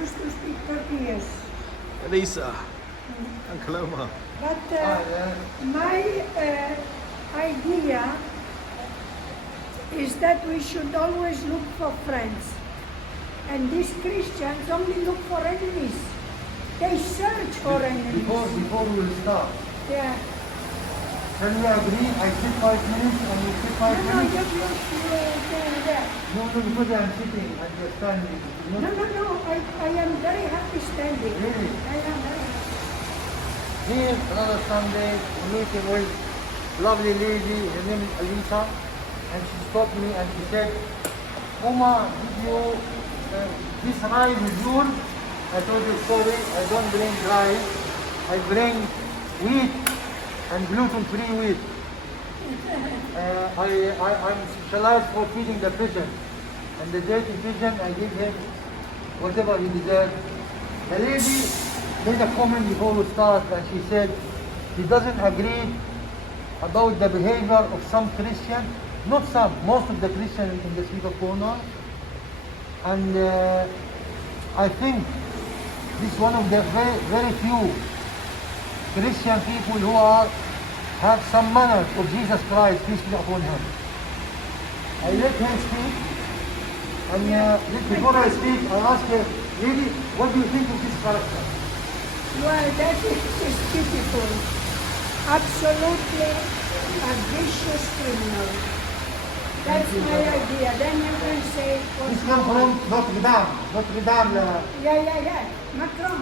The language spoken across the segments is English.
used to speak 30 years. Elisa. Uncle Omar. But my idea is that we should always look for friends. And these Christians only look for enemies. They search for enemies. Before we will start, Yeah. can we agree? I sit 5 minutes and you sit 5 No, minutes? just there. No, because I am sitting and you are standing. No, I am very happy standing. Really? I am very happy. Here, another Sunday, we meeting with lovely lady, her name is Elisa, and she stopped me and she said, Omar, did you, this rice is yours? I told you, sorry, I don't bring rice, I bring wheat and gluten-free wheat. I'm specialized for feeding the pigeon, and the dirty pigeon, I give him whatever he deserves. The lady made a comment before we start, and she said she doesn't agree about the behavior of some Christians, not some, most of the Christians in the street of Cornwall. And I think this is one of the very, very few Christian people who have some manners of Jesus Christ, peace be upon him. I let him speak, and before I speak, I ask her, lady, what do you think of this character? Well, that is beautiful. Absolutely a vicious criminal. That's my idea. Then you can say... This comes from Notre Dame. Yeah. Macron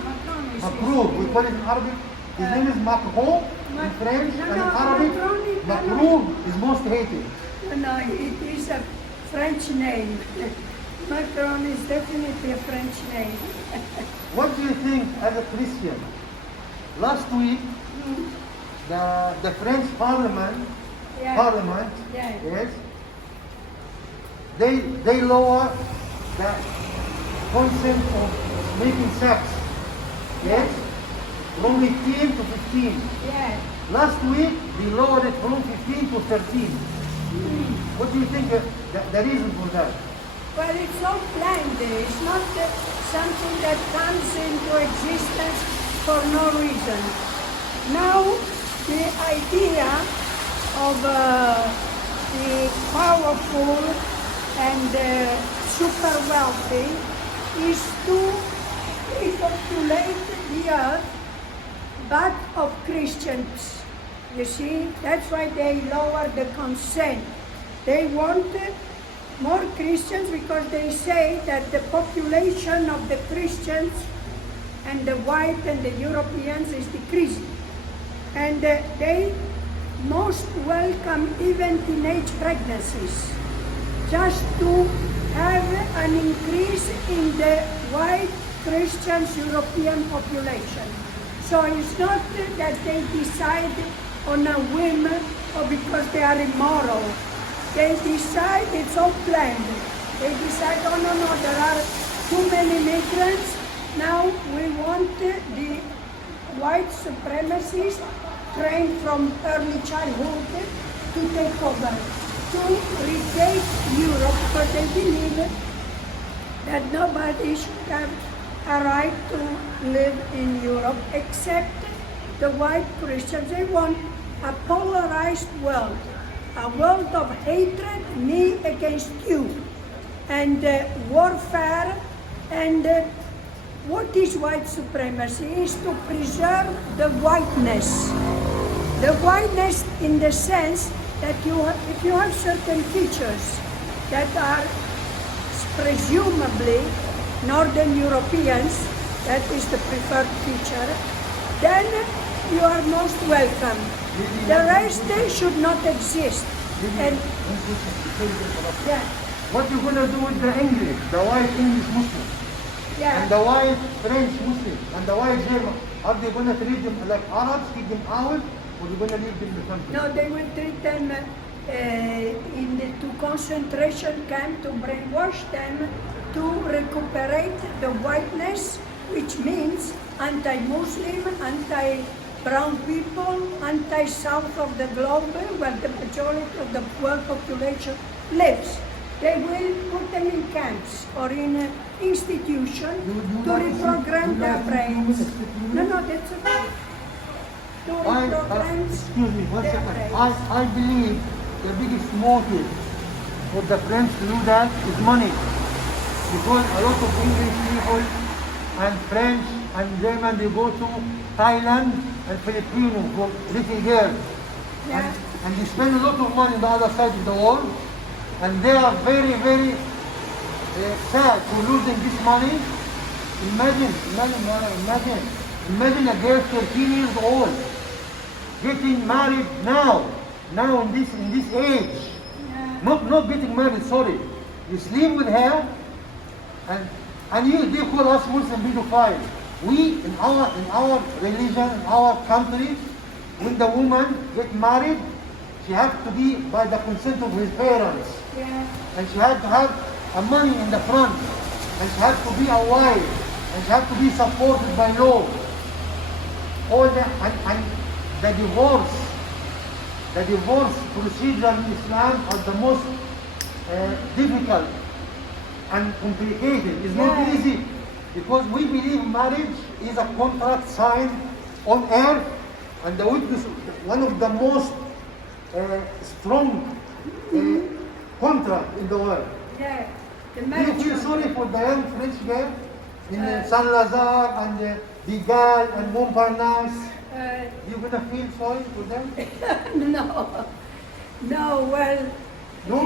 is... Macron, we call it in Arabic. His name is Macron in French, and in Arabic, Macron is most hated. No, it is a French name. Macron is definitely a French name. What do you think as a Christian? Last week, the French Parliament, Yeah. yes, they lower the consent of making sex, yes, from 18 to 15. Yeah. Last week, they lowered it from 15 to 13. What do you think the reason for that? Well, it's not planned. It's not something that comes into existence for no reason. Now, the idea of the powerful and super wealthy is to repopulate the earth, but of Christians. You see, that's why they lower the consent. They want more Christians because they say that the population of the Christians and the white and the Europeans is decreasing. And they most welcome even teenage pregnancies just to have an increase in the white Christians European population. So it's not that they decide on a whim or because they are immoral. They decide, it's all planned. They decide, oh no, there are too many migrants. Now we want the white supremacists trained from early childhood to take over, to retake Europe, because they believe that nobody should have a right to live in Europe except the white Christians. They want a polarized world. A world of hatred, me against you, and warfare. And what is white supremacy? Is to preserve the whiteness. The whiteness in the sense that if you have certain features that are presumably Northern Europeans, that is the preferred feature, then you are most welcome. The rest should not exist. And yeah. What you gonna do with the English, the white English Muslims, Yeah. and the white French Muslims, and the white German? Are they gonna treat them like Arabs, keep them out, or you gonna leave them in the country? No, they will treat them to concentration camp to brainwash them to recuperate the whiteness, which means anti-Muslim, anti-brown people, anti-south of the globe, where the majority of the world population lives. they will put them in camps or in an institution to reprogram their brains. No, that's okay. To reprogram excuse me, one their second. brains. I believe the biggest motive for the French to do that is money. Because a lot of English people and French and German, they go to Thailand and Filipino for little girls. Yeah. And they spend a lot of money on the other side of the world. And they are very, very sad for losing this money. Imagine a girl 13 years old getting married now in this age. Yeah. Not getting married, sorry. You sleep with her and they call us Muslim pedophiles. We in our religion, in our country, when the woman get married, she has to be by the consent of his parents. Yeah. And she had to have a money in the front. And she had to be a wife. And she had to be supported by law. All that and the divorce procedure in Islam are the most difficult and complicated. It's not Yeah. easy because we believe marriage is a contract signed on earth and the witness, one of the most strong contract in the world. Yeah. The Do you marriage feel sorry contract. for the young French girl in Saint Lazare and Pigalle and Montparnasse? You gonna feel sorry for them? No, well, No?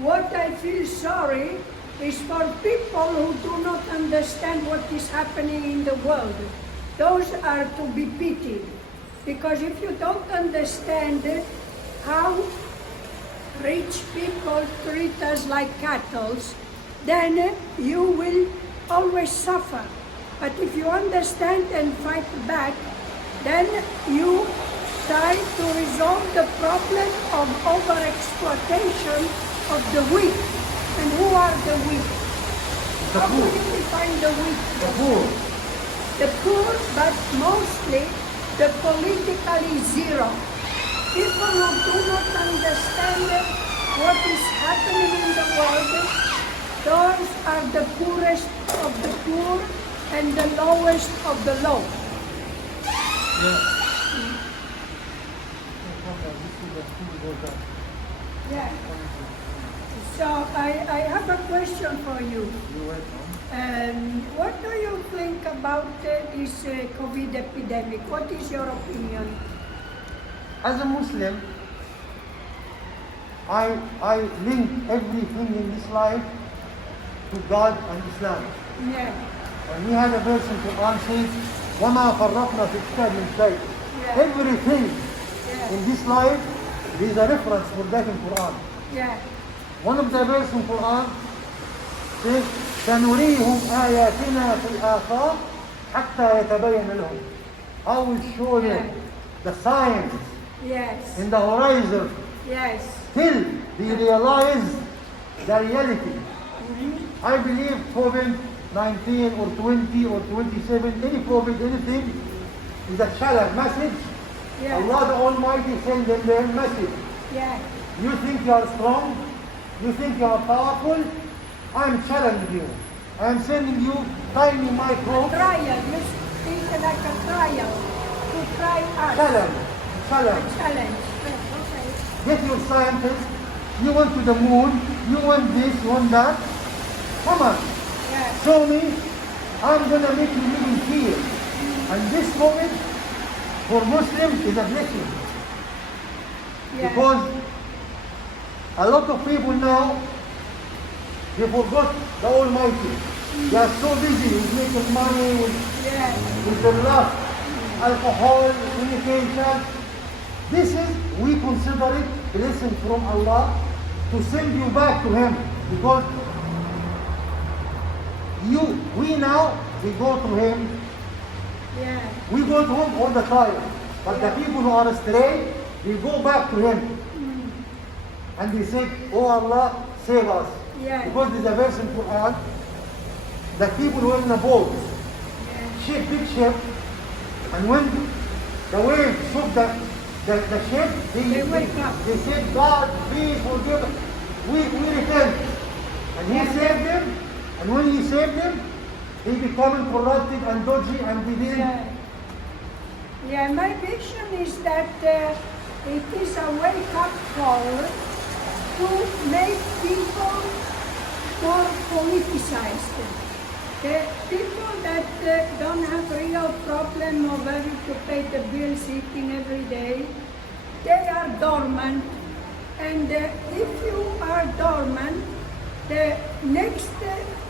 what I feel sorry is for people who do not understand what is happening in the world. Those are to be pitied. Because if you don't understand how rich people treat us like cattle, then you will always suffer. But if you understand and fight back, then you try to resolve the problem of overexploitation of the weak. And who are the weak? The How do poor. you define the weak? The poor. The poor, but mostly the politically zero. People who do not understand what is happening in the world, those are the poorest of the poor and the lowest of the low. Yeah. So I have a question for you. What do you think about this COVID epidemic? What is your opinion? As a Muslim, I link everything in this life to God and Islam. Yeah. And we have a verse in Quran says, وَمَا فَرَّقْنَا فِي الْكِتَابِ مِنْ شَيْءٍ. Yeah. Everything Yeah. in this life, there is a reference for that in Quran. Yeah. One of the verses in Quran says, سَنُرِيهُمْ آيَاتِنَا فِي الْآفَاقِ حَتَّى يَتَبَيَّنَ لَهُمْ. I will show Yeah. them the signs Yes. in the horizon Yes. till they realize the reality. I believe COVID-19 or 20 or 27, any COVID, anything, is a challenge message. Yeah. Allah the Almighty sends them their message. Yeah. You think you are strong? You think you are powerful? I am challenging you. I am sending you tiny microbes. Trial. You think like a trial to try us. Challenge. A Challenge. challenge. Okay. Get your scientists. You went to the moon. You want this, you want that. Come on. Yeah. Show me. I'm going to make you live in fear. And this moment, for Muslims, is a blessing. Yeah. Because a lot of people now, they forgot the Almighty. They are so busy with making money, Yeah. with their lust, alcohol, communication. This is, we consider it blessing from Allah to send you back to Him. Because we go to Him, Yeah. we go to Him all the time. But the people who are astray, they go back to Him. And they say, oh Allah, save us. Yeah. Because there's a verse in Quran, the people who are in a boat, ship, big ship, and when the wave shook the ship, They wake up. They said, God, please forgive us. We repent. And he saved them, and when he saved them, he became corrupted and dodgy and he didn't. Yeah, my vision is that it is a wake-up call to make people more politicized. The people that don't have real problem of having to pay the bills eating every day, they are dormant. And if you are dormant, the next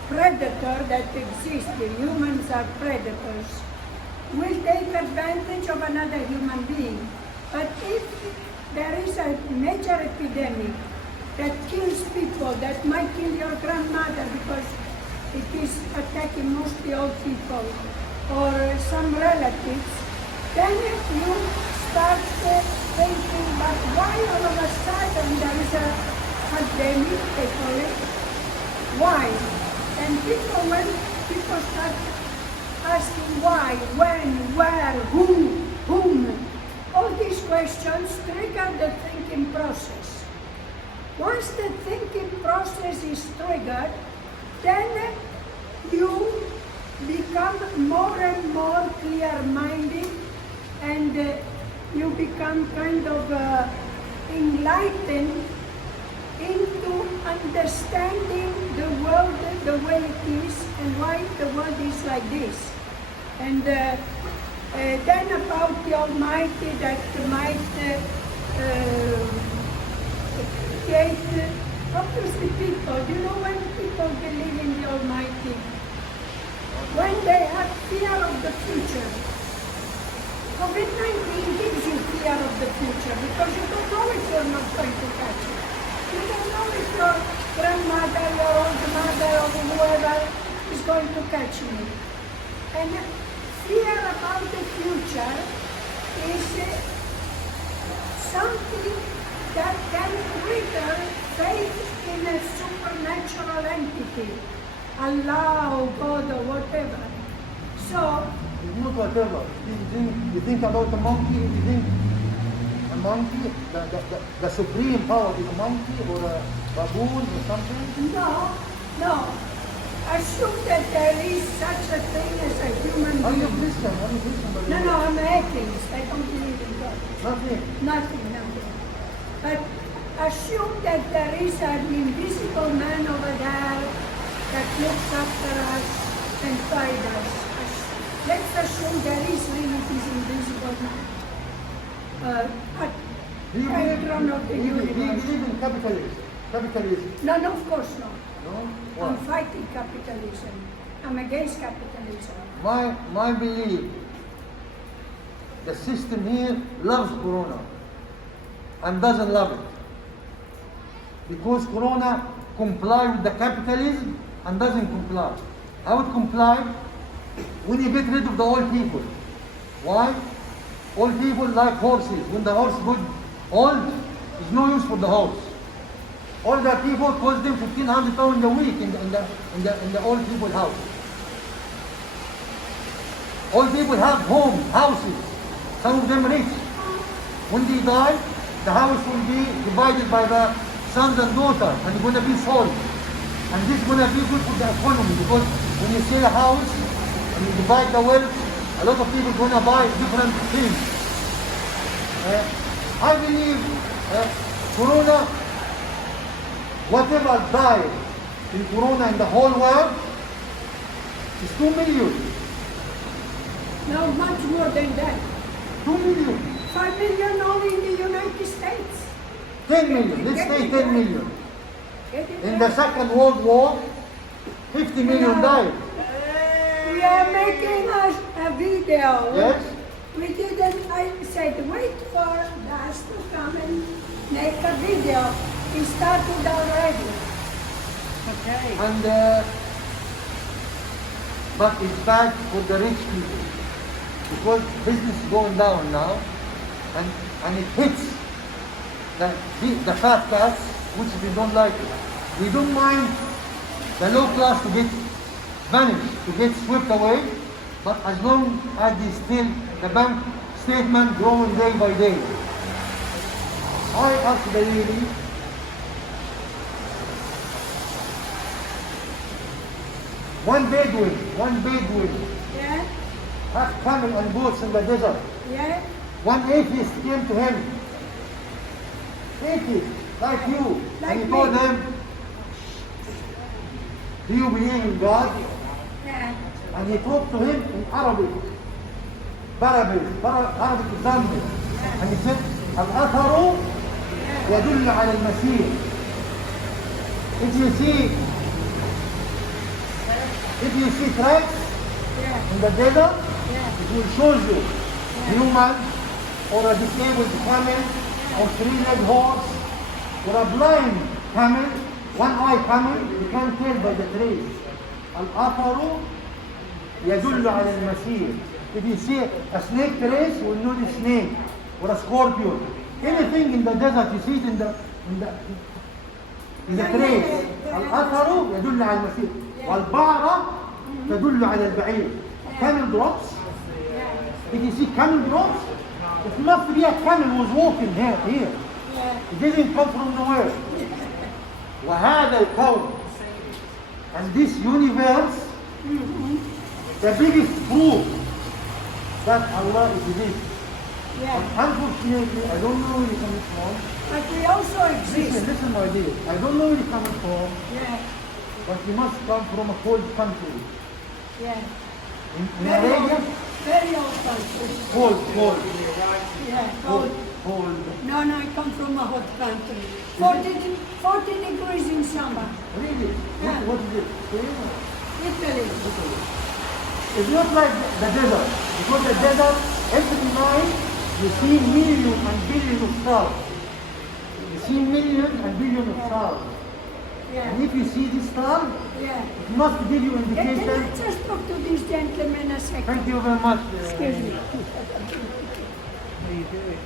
predator that exists, the humans are predators, will take advantage of another human being. But if there is a major epidemic that kills people, that might kill your grandmother because it is attacking mostly old people or some relatives, then you start thinking, but why all of a sudden there is a pandemic, they call it? Why? And when people start asking why, when, where, who, whom, all these questions trigger the thinking process. Once the thinking process is triggered, then you become more and more clear-minded and you become kind of enlightened into understanding the world the way it is and why the world is like this. And then about the Almighty that might create, obviously people, you know when people believe in the Almighty, when they have fear of the future. COVID-19 gives you fear of the future because you don't know if you're not going to catch it. You don't know if your grandmother, your old mother, or whoever is going to catch you. And fear about the future is something that can trigger faith in a supernatural entity, Allah or God or whatever. So, It's not whatever. You think about a monkey, you think a monkey, the supreme power is a monkey or a baboon or something? no. Assume that there is such a thing as a human Are you being. Christian? Are you Christian? by the way? No, I'm an atheist. I don't believe in God. Nothing. Nothing. But assume that there is an invisible man over there that looks after us and guides us. Let's assume there is really this invisible man. But Do you patron of the universe. believe in capitalism? Capitalism? No, of course not. No? I'm Why? fighting capitalism. I'm against capitalism. My belief, the system here loves Corona and doesn't love it. Because Corona comply with the capitalism and doesn't comply. How it comply? When you get rid of the old people. Why? Old people like horses. When the horse goes old, there's no use for the horse. Older people cost them £1,500 a week in the old people's house. Old people have homes, houses, some of them rich. When they die, the house will be divided by the sons and daughters and it's going to be sold. And this is going to be good for the economy because when you sell a house and you divide the wealth, a lot of people are going to buy different things. I believe Corona, whatever died in Corona in the whole world is 2 million. No, much more than that. 2 million. 5 million only in the United States. 10 million. Let's say 10 million. Get it In the right. Second World War, 50 million died. We are making a video. Yes? We didn't, I said, wait for us to come and make a video. We started already. Okay. And but it's bad for the rich people because business is going down now, and it hits the fat cats, which we don't like it. We don't mind the low class to get vanished, to get swept away, but as long as they still the bank statement growing day by day. I actually one Bedouin Yeah, had camel and goats in the desert. yeah, One atheist came to him. Atheist, like you. Like And he me. told him, do you believe in God? yeah, And he talked to him in Arabic. Arabic example. And he said, الأثر يدل على المسير. If you see tracks yeah, in the desert, yeah, it will show you human or a disabled camel or three-legged horse or a blind camel, one-eye camel. You can tell by the trace. الأثر يدل على المسير. If you see a snake trace, you will know the snake or a scorpion. Anything in the desert, you see it in the trace. الأثر يدل على المسير. والبعرة تدل على البعير. Camel drops. If you see camel drops, it must be a camel who was walking here. yeah. It didn't come from nowhere. وهذا الكون and this universe, the biggest proof that Allah exists. Yeah. Unfortunately, I don't know where you're coming from. But we also exist. Listen, my dear. I don't know where you're coming from, Yeah, but you must come from a cold country. yeah. In Very old, Arabia, very old country. cold. Yeah, cold. Cold. No, I come from a hot country. 40 degrees in summer. Really? Yeah. What is it? Italy. It's not like the desert. Because the desert, every night, you see millions and billions of stars. You see millions and billions of stars. Yeah, And if you see this star, yeah. it must give you Can indication. I just talk to this gentleman a second? Thank you very much. Excuse me. How you doing?